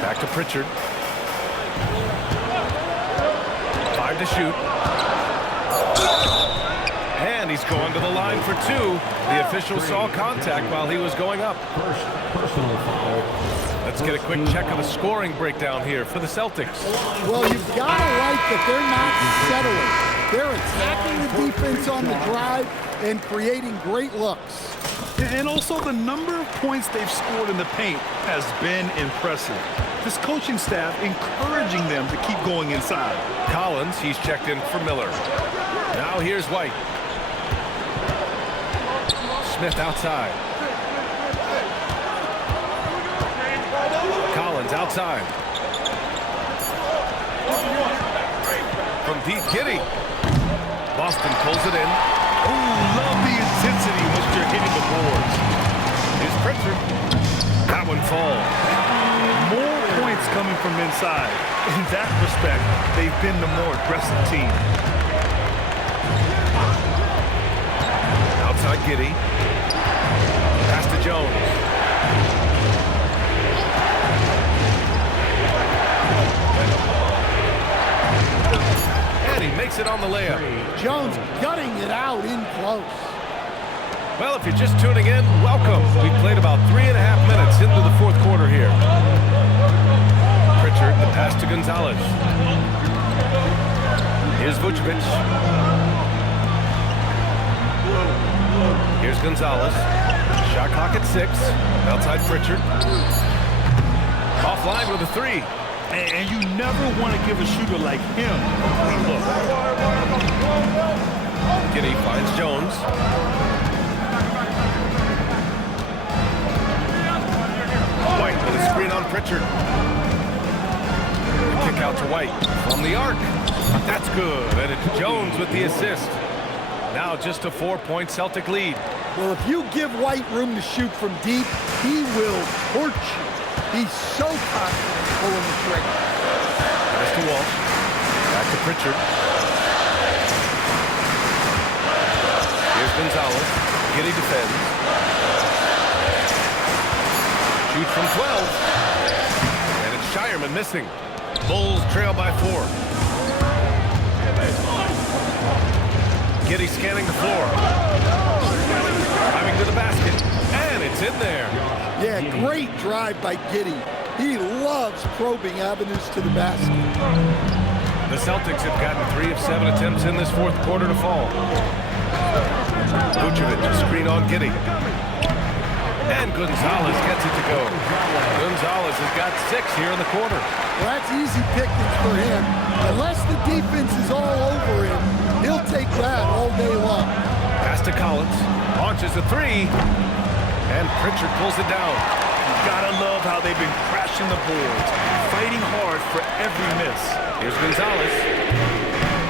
Back to Pritchard. 5 to shoot. And he's going to the line for 2. The official saw contact while he was going up. First personal foul. Let's get a quick check of the scoring breakdown here for the Celtics. Well, you've got to like that they're not settling. They're attacking the defense on the drive and creating great looks. And also the number of points they've scored in the paint has been impressive. This coaching staff encouraging them to keep going inside. Collins, he's checked in for Miller. Now here's White. Smith outside. Collins outside. From deep, Giddey. Boston pulls it in. Oh, love the intensity once you're hitting the boards. Here's Pritchard. That one falls. More points coming from inside. In that respect, they've been the more aggressive team. Outside Giddey. Pass to Jones. And he makes it on the layup. Jones gutting it out in close. Well, if you're just tuning in, welcome. We've played about 3.5 minutes into the fourth quarter here. Pritchard, the pass to Gonzalez. Here's Vucevic. Here's Gonzalez. Shot clock at 6. Outside Pritchard. Offline with a 3. And you never want to give a shooter like him a clean look. Giddey finds Jones. White with a screen on Pritchard. Kick out to White from the arc. That's good. And it's Jones with the assist. Now just a 4-point Celtic lead. Well, if you give White room to shoot from deep, he will torch you. He's so confident pulling the trigger. Pass to Walsh. Back to Pritchard. Here's Gonzalez. Giddey defends. Shoots from 12. And it's Shireman missing. Bulls trail by 4. Giddey scanning the floor. Driving to the basket. And it's in there. Yeah, great drive by Giddey. He loves probing avenues to the basket. The Celtics have gotten 3 of 7 attempts in this fourth quarter to fall. Vucevic, a screen on Giddey. And Gonzalez gets it to go. Gonzalez has got 6 here in the quarter. Well, that's easy pickings for him. Unless the defense is all over him, he'll take that all day long. Pass to Collins. Launches a 3. And Pritchard pulls it down. You gotta love how they've been crashing the boards, fighting hard for every miss. Here's Gonzalez.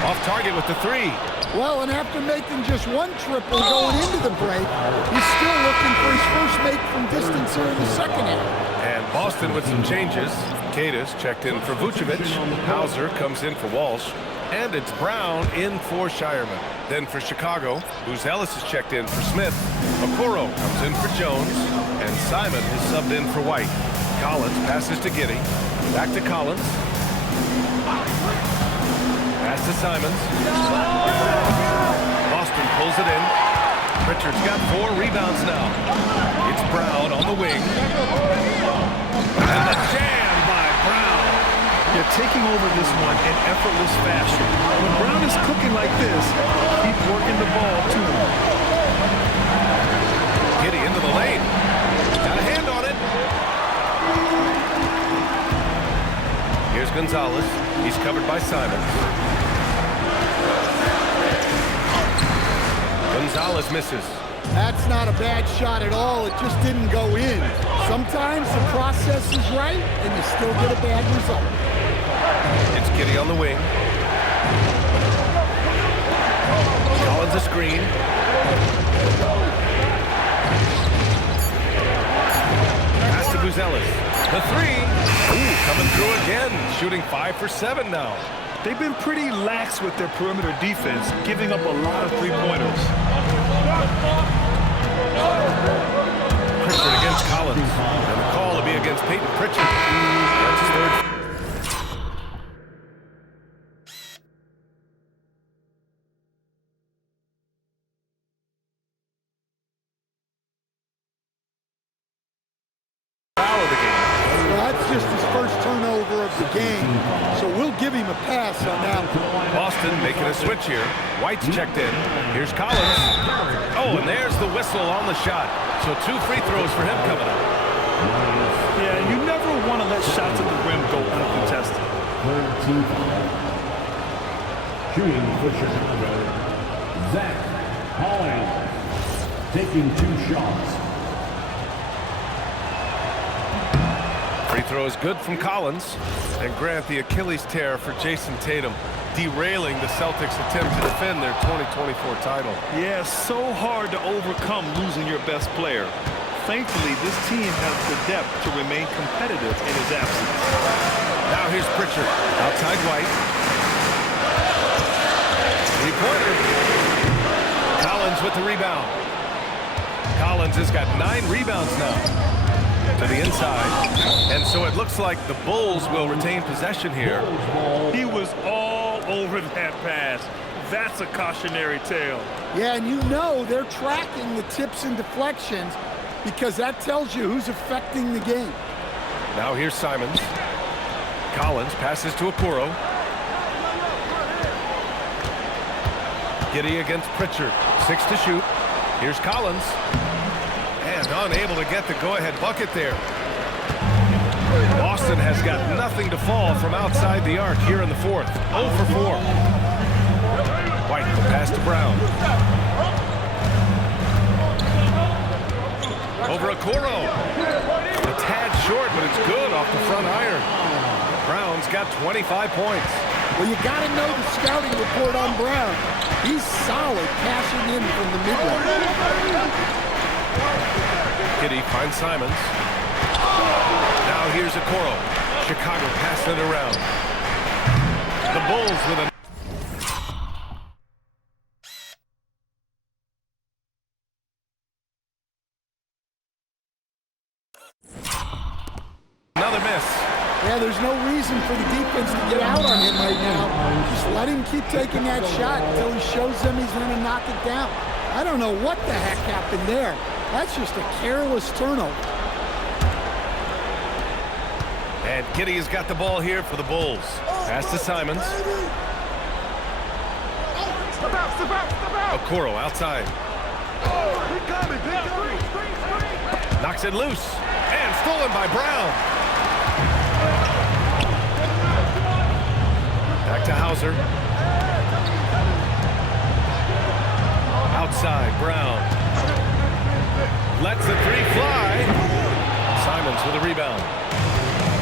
Off target with the 3. Well, and after making just 1 triple going into the break, he's still looking for his first make from distance here in the second half. And Boston with some changes. Cadis checked in for Vucevic. Hauser comes in for Walsh. And it's Brown in for Shireman. Then for Chicago, Ellis is checked in for Smith. Okoro comes in for Jones. And Simon is subbed in for White. Collins passes to Giddey. Back to Collins. Pass to Simons. Boston pulls it in. Pritchard's got 4 rebounds now. It's Brown on the wing. And the jam by Brown. They're taking over this one in effortless fashion. When Brown is cooking like this, keep working the ball to him. Giddey into the lane. Got a hand on it. Here's Gonzalez. He's covered by Simons. Gonzalez misses. That's not a bad shot at all. It just didn't go in. Sometimes the process is right, and you still get a bad result. It's Giddey on the wing. Collins a screen. Pass to Buzelis. The 3. Ooh, coming through again. Shooting 5 for 7 now. They've been pretty lax with their perimeter defense, giving up a lot of 3-pointers. Pritchard against Collins. And the call will be against Peyton Pritchard. That's his third. Foul of the game. Well, that's just his first turnover of the game, so we'll give him a pass on that one. Boston making a switch here. White's checked in. Here's Collins. Oh, and there's the whistle on the shot. So 2 free throws for him coming up. Yeah, you never want to let shots at the rim go uncontested. Third team foul. Shooting for Chicago, Zach Collins, taking 2 shots. Free throw is good from Collins. And Grant, the Achilles tear for Jason Tatum, derailing the Celtics' attempt to defend their 2024 title. Yeah, so hard to overcome losing your best player. Thankfully, this team has the depth to remain competitive in his absence. Now here's Pritchard, outside White. Three-pointer. Collins with the rebound. Collins has got 9 rebounds now. To the inside. And so it looks like the Bulls will retain possession here. He was all over that pass. That's a cautionary tale. Yeah, and you know they're tracking the tips and deflections because that tells you who's affecting the game. Now here's Simons. Collins passes to Okoro. Giddey against Pritchard. 6 to shoot. Here's Collins. And unable to get the go-ahead bucket there. Boston has got nothing to fall from outside the arc here in the 4th. 0 for 4. White pass to Brown. Over Okoro. A tad short, but it's good off the front iron. Brown's got 25 points. Well, you got to know the scouting report on Brown. He's solid passing in from the mid-range. Giddey finds Simons. Now here's Okoro. Chicago passing it around. The Bulls with a... Another miss. Yeah, there's no reason for the defense to get out on him right now. Just let him keep taking that shot until he shows them he's going to knock it down. I don't know what the heck happened there. That's just a careless turnover. And Giddey has got the ball here for the Bulls. Pass to Simons. Okoro outside. Knocks it loose. And stolen by Brown. Back to Hauser. Outside, Brown. Lets the 3 fly. Simons with a rebound.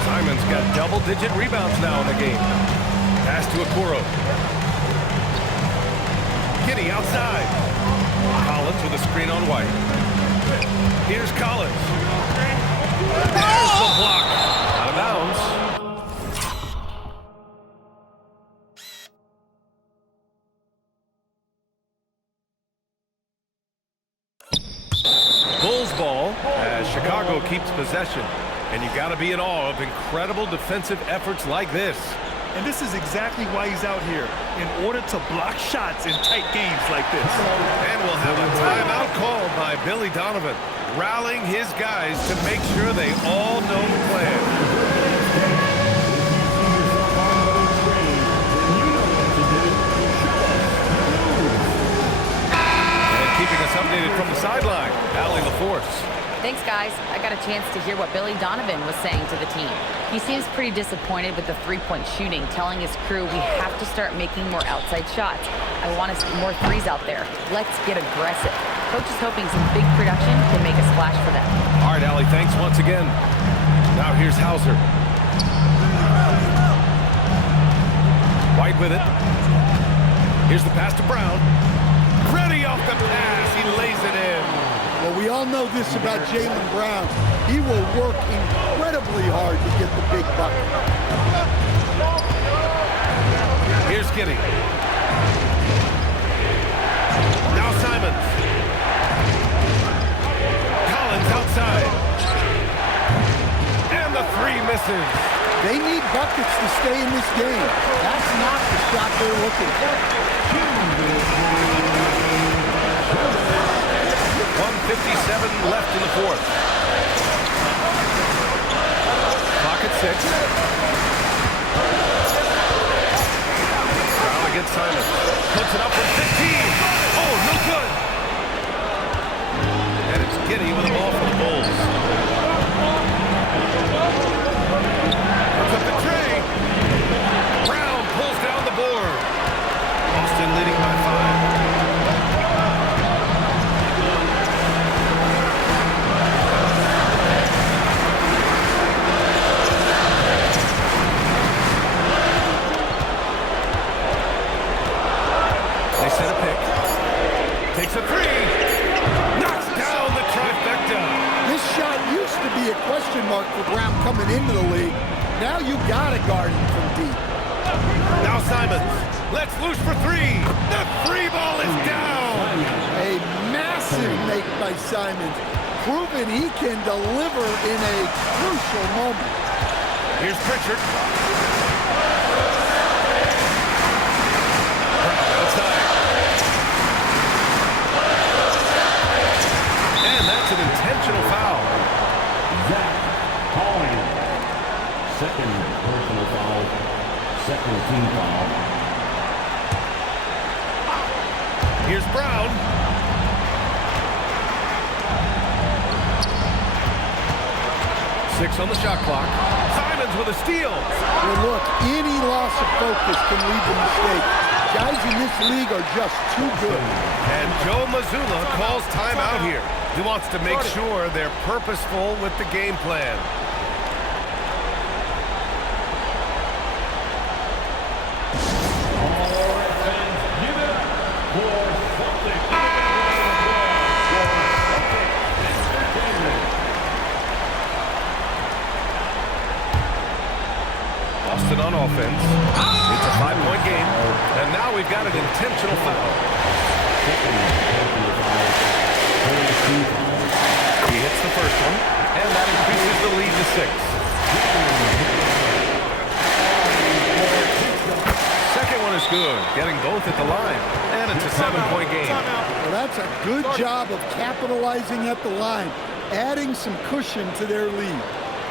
Simons got double-digit rebounds now in the game. Pass to Okoro. Giddey outside. Collins with a screen on White. Here's Collins. There's the block. Out of bounds. Bulls ball as Chicago keeps possession. And you got to be in awe of incredible defensive efforts like this. And this is exactly why he's out here, in order to block shots in tight games like this. And we'll have a timeout called by Billy Donovan, rallying his guys to make sure they all know the plan. And keeping us updated from the sideline, Allie LaForce. Thanks, guys. I got a chance to hear what Billy Donovan was saying to the team. He seems pretty disappointed with the 3-point shooting, telling his crew we have to start making more outside shots. I want to see more threes out there. Let's get aggressive. Coach is hoping some big production can make a splash for them. All right, Allie, thanks once again. Now here's Hauser. White with it. Here's the pass to Brown. Ready off the pass. He lays it in. Well, we all know this about Jaylen Brown. He will work incredibly hard to get the big bucket. Here's Giddey. Now Simons. misses. They need buckets to stay in this game. That's not the shot they're looking for. 1:57 left in the fourth. Clock at 6. Brown against Simons. Puts it up from 15. Oh, no good. And it's Giddey with the ball for the Bulls. Puts up the tray. Brown pulls down the board. Boston leading by 5. Set a pick. Takes a 3. Knocks down the trifecta. This shot used to be a question mark for Brown coming into the league. Now you gotta guard him from deep. Now Simons. Let's loose for 3. The 3 ball is down. A massive make by Simons. Proving he can deliver in a crucial moment. Here's Pritchard. That's an intentional foul. Zach Collins. Second personal foul. Second team foul. Here's Brown. Six on the shot clock. Simons with a steal. Well, look, any loss of focus can lead to mistakes. Guys in this league are just too good. And Joe Mazzulla calls timeout here. He wants to make sure they're purposeful with the game plan. Boston on offense. It's a 5-point game. And now we've got an intentional foul. He hits the first one, and that increases the lead to 6. Second one is good, getting both at the line, and it's a 7-point game. Well, that's a good job of capitalizing at the line, adding some cushion to their lead.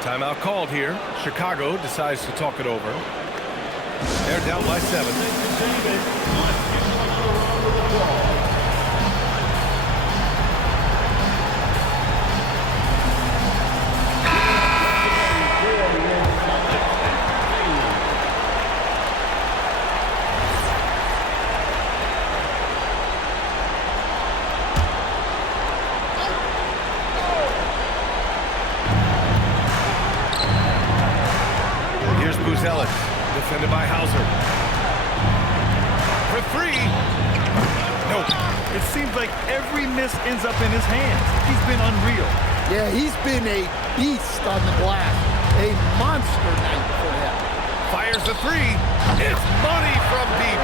Timeout called here. Chicago decides to talk it over. They're down by 7. Ellis, defended by Hauser. For 3. Nope. It seems like every miss ends up in his hands. He's been unreal. Yeah, he's been a beast on the glass. A monster night for him. Fires the 3. It's money from deep.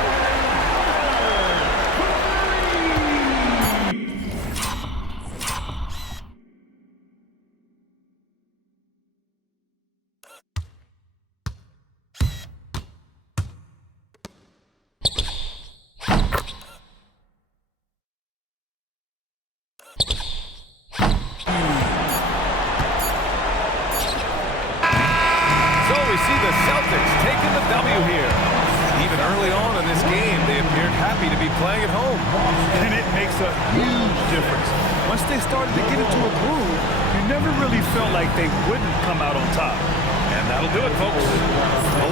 We see the Celtics taking the W here. Even early on in this game, they appeared happy to be playing at home. And it makes a huge difference. Once they started to get into a groove, you never really felt like they wouldn't come out on top. And that'll do it, folks.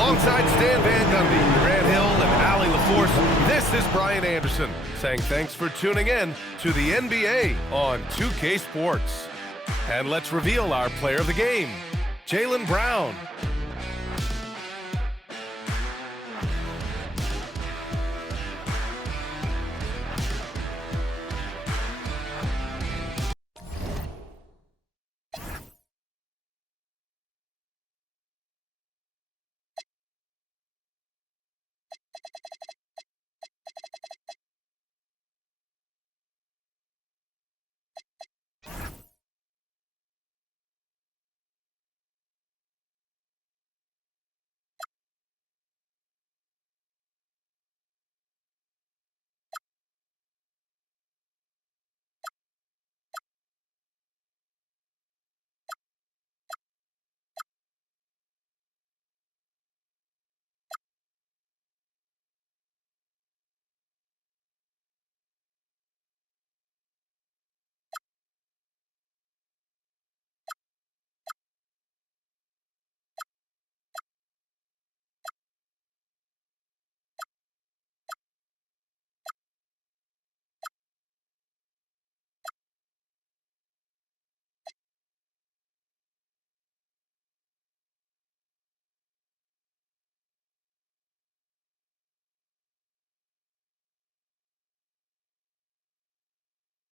Alongside Stan Van Gundy, Grant Hill, and Allie LaForce, this is Brian Anderson saying thanks for tuning in to the NBA on 2K Sports. And let's reveal our player of the game, Jaylen Brown.